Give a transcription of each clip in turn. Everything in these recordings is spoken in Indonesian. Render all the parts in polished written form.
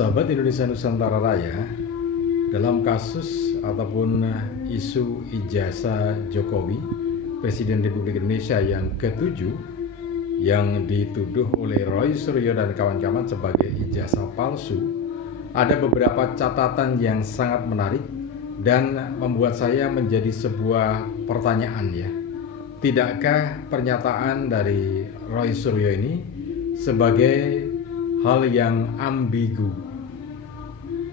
Sahabat Indonesia Nusantara Raya, dalam kasus ataupun isu ijazah Jokowi, Presiden Republik Indonesia yang ke-7 yang dituduh oleh Roy Suryo dan kawan-kawan sebagai ijazah palsu, ada beberapa catatan yang sangat menarik dan membuat saya menjadi sebuah pertanyaan ya. Tidakkah pernyataan dari Roy Suryo ini sebagai hal yang ambigu?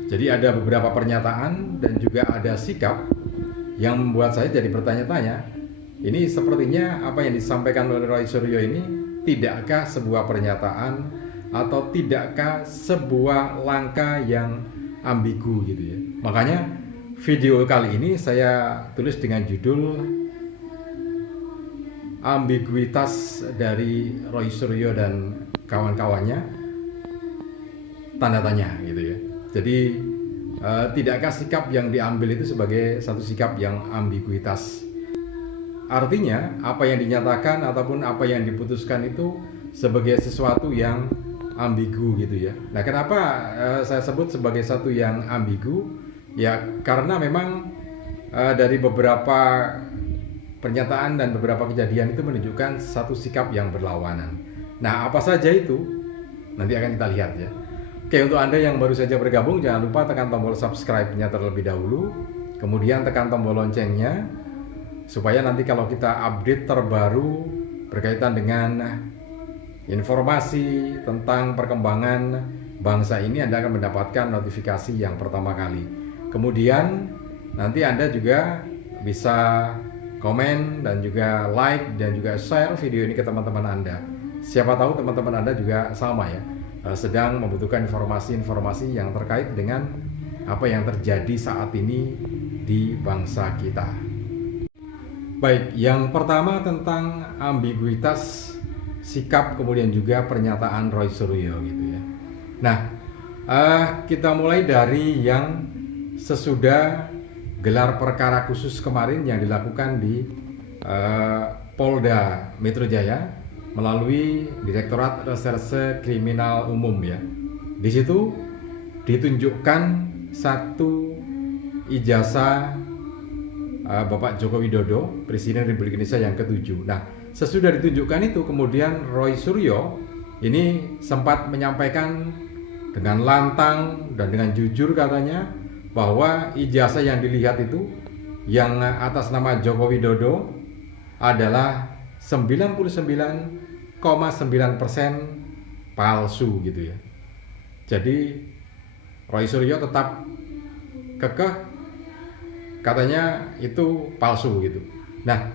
Jadi ada beberapa pernyataan dan juga ada sikap yang membuat saya jadi bertanya-tanya. Ini sepertinya apa yang disampaikan oleh Roy Suryo ini tidakkah sebuah pernyataan atau tidakkah sebuah langkah yang ambigu gitu ya. Makanya video kali ini saya tulis dengan judul ambiguitas dari Roy Suryo dan kawan-kawannya, tanda tanya gitu ya. Jadi tidakkah sikap yang diambil itu sebagai satu sikap yang ambiguitas? Artinya apa yang dinyatakan ataupun apa yang diputuskan itu sebagai sesuatu yang ambigu gitu ya. Nah, kenapa saya sebut sebagai satu yang ambigu? Ya karena memang dari beberapa pernyataan dan beberapa kejadian itu menunjukkan satu sikap yang berlawanan. Nah, apa saja itu? Nanti akan kita lihat ya. Oke, untuk Anda yang baru saja bergabung, jangan lupa tekan tombol subscribe-nya terlebih dahulu. Kemudian tekan tombol loncengnya, supaya nanti kalau kita update terbaru berkaitan dengan informasi tentang perkembangan bangsa ini, Anda akan mendapatkan notifikasi yang pertama kali. Kemudian nanti Anda juga bisa komen dan juga like dan juga share video ini ke teman-teman Anda. Siapa tahu teman-teman Anda juga sama ya, sedang membutuhkan informasi-informasi yang terkait dengan apa yang terjadi saat ini di bangsa kita. Baik, yang pertama tentang ambiguitas sikap kemudian juga pernyataan Roy Suryo gitu ya. Nah, kita mulai dari yang sesudah gelar perkara khusus kemarin yang dilakukan di Polda Metro Jaya melalui Direktorat Reserse Kriminal Umum ya. Di situ ditunjukkan satu ijazah Bapak Joko Widodo, Presiden Republik Indonesia yang ke-7. Nah, sesudah ditunjukkan itu kemudian Roy Suryo ini sempat menyampaikan dengan lantang dan dengan jujur katanya bahwa ijazah yang dilihat itu yang atas nama Joko Widodo adalah 99,9% palsu gitu ya. Jadi Roy Suryo tetap kekeh katanya itu palsu gitu. Nah,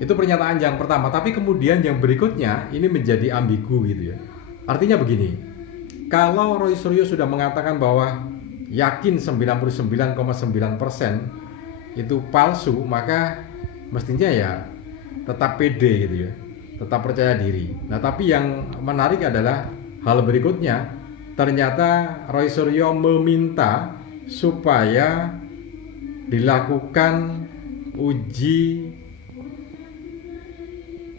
itu pernyataan yang pertama, tapi kemudian yang berikutnya ini menjadi ambigu gitu ya. Artinya begini, kalau Roy Suryo sudah mengatakan bahwa yakin 99,9% itu palsu, maka mestinya ya tetap pede gitu ya, tetap percaya diri. Nah, tapi yang menarik adalah hal berikutnya. Ternyata Roy Suryo meminta supaya dilakukan uji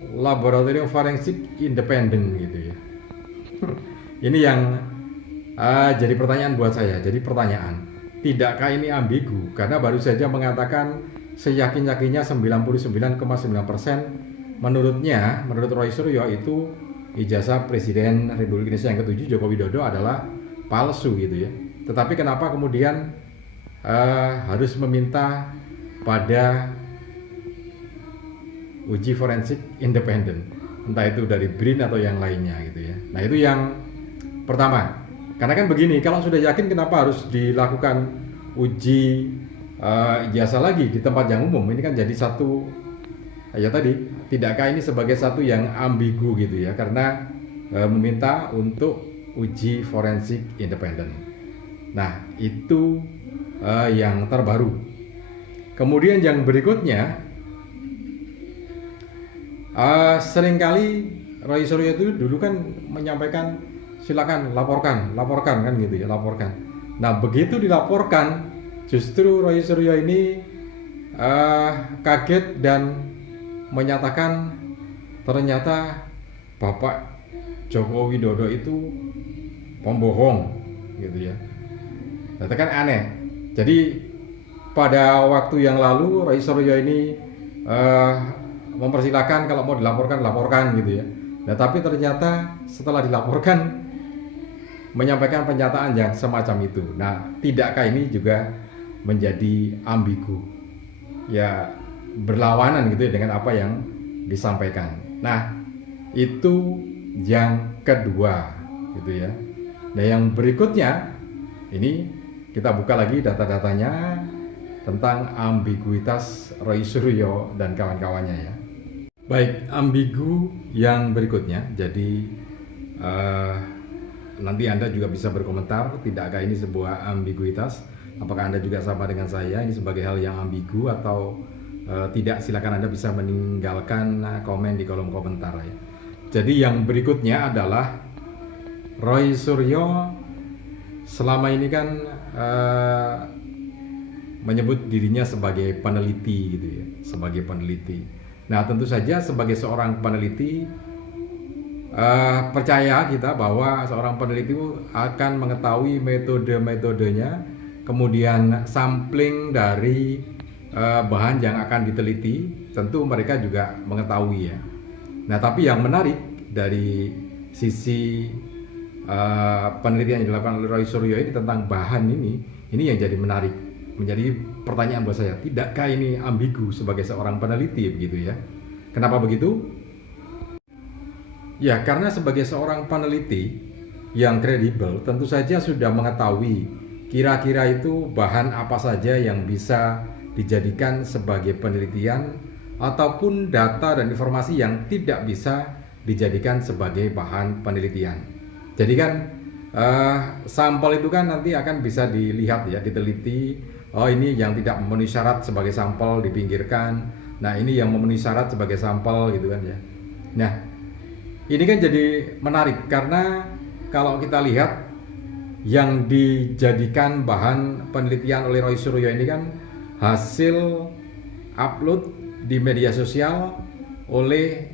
laboratorium forensik independen gitu ya. Ini yang jadi pertanyaan buat saya. Jadi pertanyaan, tidakkah ini ambigu? Karena baru saja mengatakan seyakin-yakinnya 99,9% menurut Roy Suryo itu ijazah Presiden Republik Indonesia yang ke-7 Joko Widodo adalah palsu gitu ya. Tetapi kenapa kemudian harus meminta pada uji forensik independen, entah itu dari BRIN atau yang lainnya gitu ya. Nah, itu yang pertama. Karena kan begini, kalau sudah yakin kenapa harus dilakukan uji ijazah lagi di tempat yang umum? Ini kan jadi satu ya tadi, tidakkah ini sebagai satu yang ambigu gitu ya, karena meminta untuk uji forensik independen. Nah, itu yang terbaru. Kemudian yang berikutnya, seringkali Roy Suryo itu dulu kan menyampaikan silakan laporkan kan gitu ya, laporkan. Nah, begitu dilaporkan, justru Roy Suryo ini kaget dan menyatakan ternyata Bapak Joko Widodo itu pembohong gitu ya. Nah, itu kan aneh. Jadi pada waktu yang lalu Roy Suryo ini mempersilahkan kalau mau dilaporkan gitu ya. Nah, tapi ternyata setelah dilaporkan menyampaikan pernyataan yang semacam itu. Nah, tidakkah ini juga menjadi ambigu? Ya, berlawanan gitu ya dengan apa yang disampaikan. Nah, itu yang kedua gitu ya. Nah, yang berikutnya ini kita buka lagi data-datanya tentang ambiguitas Roy Suryo dan kawan-kawannya ya. Baik, ambigu yang berikutnya. Jadi nanti Anda juga bisa berkomentar, tidakkah ini sebuah ambiguitas? Apakah Anda juga sama dengan saya ini sebagai hal yang ambigu atau tidak? Silakan Anda bisa meninggalkan komen di kolom komentar ya. Jadi yang berikutnya adalah Roy Suryo selama ini kan menyebut dirinya sebagai peneliti gitu ya, sebagai peneliti. Nah, tentu saja sebagai seorang peneliti percaya kita bahwa seorang peneliti akan mengetahui metode-metodenya, kemudian sampling dari bahan yang akan diteliti, tentu mereka juga mengetahui ya. Nah, tapi yang menarik dari sisi penelitian yang dilakukan oleh Roy Suryo ini tentang bahan ini yang jadi menarik, menjadi pertanyaan buat saya. Tidakkah ini ambigu sebagai seorang peneliti begitu ya? Kenapa begitu? Ya, karena sebagai seorang peneliti yang kredibel tentu saja sudah mengetahui kira-kira itu bahan apa saja yang bisa dijadikan sebagai penelitian ataupun data dan informasi yang tidak bisa dijadikan sebagai bahan penelitian. Jadi kan sampel itu kan nanti akan bisa dilihat ya, diteliti. Oh, ini yang tidak memenuhi syarat sebagai sampel dipinggirkan. Nah, ini yang memenuhi syarat sebagai sampel gitu kan ya. Nah, ini kan jadi menarik karena kalau kita lihat yang dijadikan bahan penelitian oleh Roy Suryo ini kan hasil upload di media sosial oleh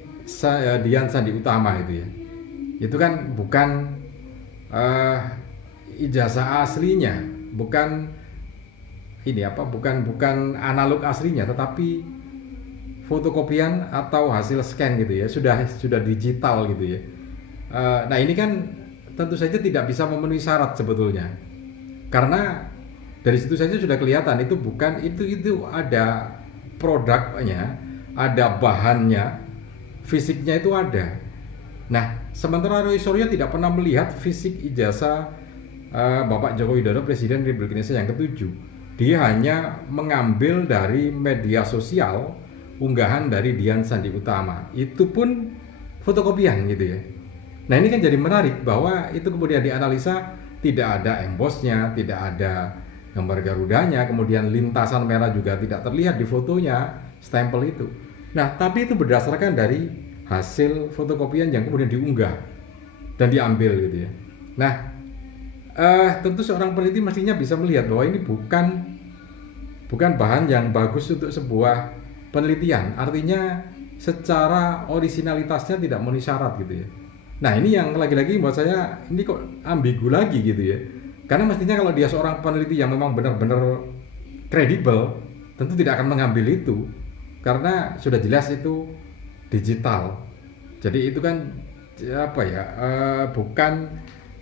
Dian Sandi Utama itu ya. Itu kan bukan ijazah aslinya, bukan bukan analog aslinya, tetapi fotokopian atau hasil scan gitu ya, sudah digital gitu ya. Nah, ini kan tentu saja tidak bisa memenuhi syarat sebetulnya, karena dari situ saja sudah kelihatan itu bukan itu ada produknya, ada bahannya, fisiknya itu ada. Nah, sementara Roy Suryo tidak pernah melihat fisik ijazah Bapak Joko Widodo, Presiden Republik Indonesia yang ke-7. Dia hanya mengambil dari media sosial unggahan dari Dian Sandi Utama, itu pun fotokopian gitu ya. Nah, ini kan jadi menarik bahwa itu kemudian dianalisa tidak ada embossnya, tidak ada gambar Garudanya, kemudian lintasan merah juga tidak terlihat di fotonya, stempel itu. Nah, tapi itu berdasarkan dari hasil fotokopian yang kemudian diunggah dan diambil gitu ya. Nah, tentu seorang peneliti mestinya bisa melihat bahwa ini bukan bahan yang bagus untuk sebuah penelitian, artinya secara orisinalitasnya tidak memenuhi syarat gitu ya. Nah, ini yang lagi-lagi buat saya ini kok ambigu lagi gitu ya. Karena mestinya kalau dia seorang peneliti yang memang benar-benar kredibel, tentu tidak akan mengambil itu, karena sudah jelas itu digital. Jadi itu kan bukan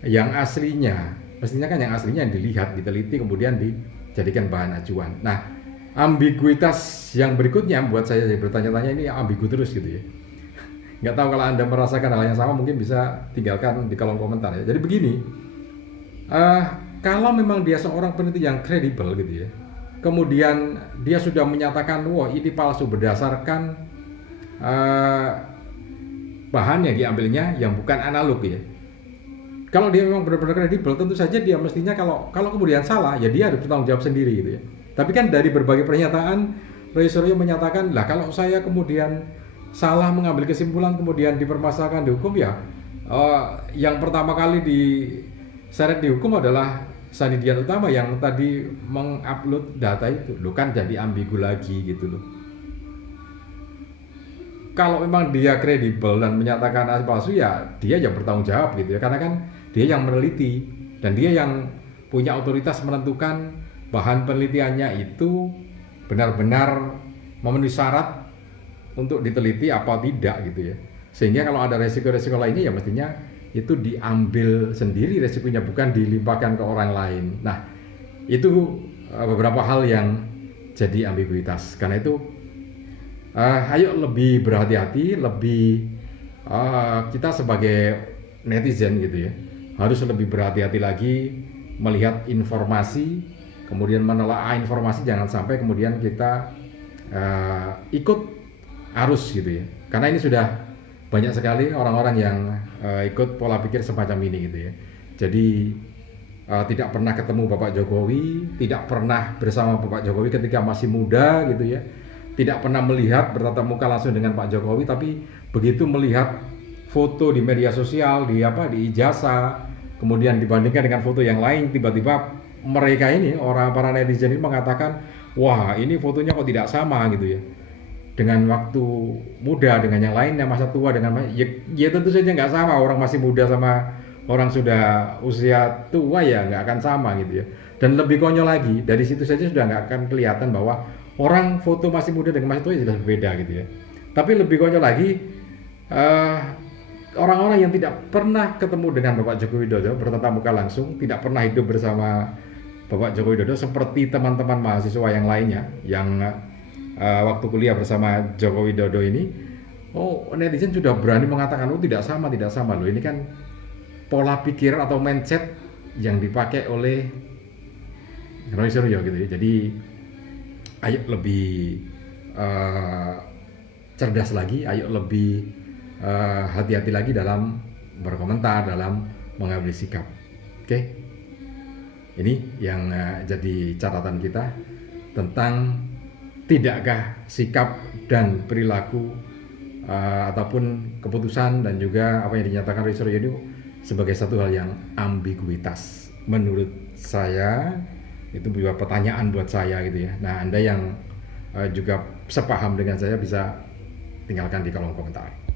yang aslinya. Mestinya kan yang aslinya yang dilihat, diteliti, kemudian dijadikan bahan acuan. Nah, ambiguitas yang berikutnya buat saya jadi bertanya-tanya, ini ambigu terus gitu ya. Nggak tahu kalau Anda merasakan hal yang sama, mungkin bisa tinggalkan di kolom komentar ya. Jadi begini, kalau memang dia seorang peneliti yang kredibel gitu ya, kemudian dia sudah menyatakan wah ini palsu berdasarkan bahan yang diambilnya yang bukan analog ya. Kalau dia memang benar-benar kredibel, tentu saja dia mestinya kalau kemudian salah ya dia harus bertanggung jawab sendiri gitu ya. Tapi kan dari berbagai pernyataan Roy Suryo menyatakan, lah kalau saya kemudian salah mengambil kesimpulan kemudian dipermasalahkan di hukum ya, yang pertama kali diseret di hukum adalah Sandi Dian Utama yang tadi mengupload data itu. Loh, kan jadi ambigu lagi gitu loh. Kalau memang dia kredibel dan menyatakan palsu ya dia yang bertanggung jawab gitu ya, karena kan dia yang meneliti. Dan dia yang punya otoritas menentukan bahan penelitiannya itu benar-benar memenuhi syarat untuk diteliti apa tidak gitu ya. Sehingga kalau ada resiko-resiko lainnya ya mestinya itu diambil sendiri resikonya, bukan dilimpahkan ke orang lain. Nah, itu beberapa hal yang jadi ambiguitas. Karena itu ayo lebih berhati-hati, lebih kita sebagai netizen gitu ya, harus lebih berhati-hati lagi melihat informasi, kemudian menelaah informasi, jangan sampai kemudian kita ikut arus gitu ya. Karena ini sudah banyak sekali orang-orang yang ikut pola pikir semacam ini gitu ya. Jadi tidak pernah ketemu Bapak Jokowi, tidak pernah bersama Bapak Jokowi ketika masih muda gitu ya, tidak pernah melihat bertatap muka langsung dengan Pak Jokowi, tapi begitu melihat foto di media sosial, di ijazah, kemudian dibandingkan dengan foto yang lain, tiba-tiba mereka ini, orang para netizen ini mengatakan, wah ini fotonya kok tidak sama gitu ya, dengan waktu muda dengan yang lainnya, masa tua dengan ya tentu saja nggak sama. Orang masih muda sama orang sudah usia tua ya nggak akan sama gitu ya. Dan lebih konyol lagi, dari situ saja sudah nggak akan kelihatan bahwa orang foto masih muda dengan masih tua ya sudah berbeda gitu ya. Tapi lebih konyol lagi, orang-orang yang tidak pernah ketemu dengan Bapak Joko Widodo bertatap muka langsung, tidak pernah hidup bersama Bapak Joko Widodo seperti teman-teman mahasiswa yang lainnya yang waktu kuliah bersama Joko Widodo ini, netizen sudah berani mengatakan tidak sama loh. Ini kan pola pikir atau mindset yang dipakai oleh Roy Suryo gitu ya. Jadi ayo lebih cerdas lagi, ayo lebih hati-hati lagi dalam berkomentar, dalam mengambil sikap. Oke, ini yang jadi catatan kita tentang tidakkah sikap dan perilaku ataupun keputusan dan juga apa yang dinyatakan Roy Suryo ini sebagai satu hal yang ambiguitas. Menurut saya itu juga pertanyaan buat saya gitu ya. Nah, Anda yang juga sepaham dengan saya bisa tinggalkan di kolom komentar.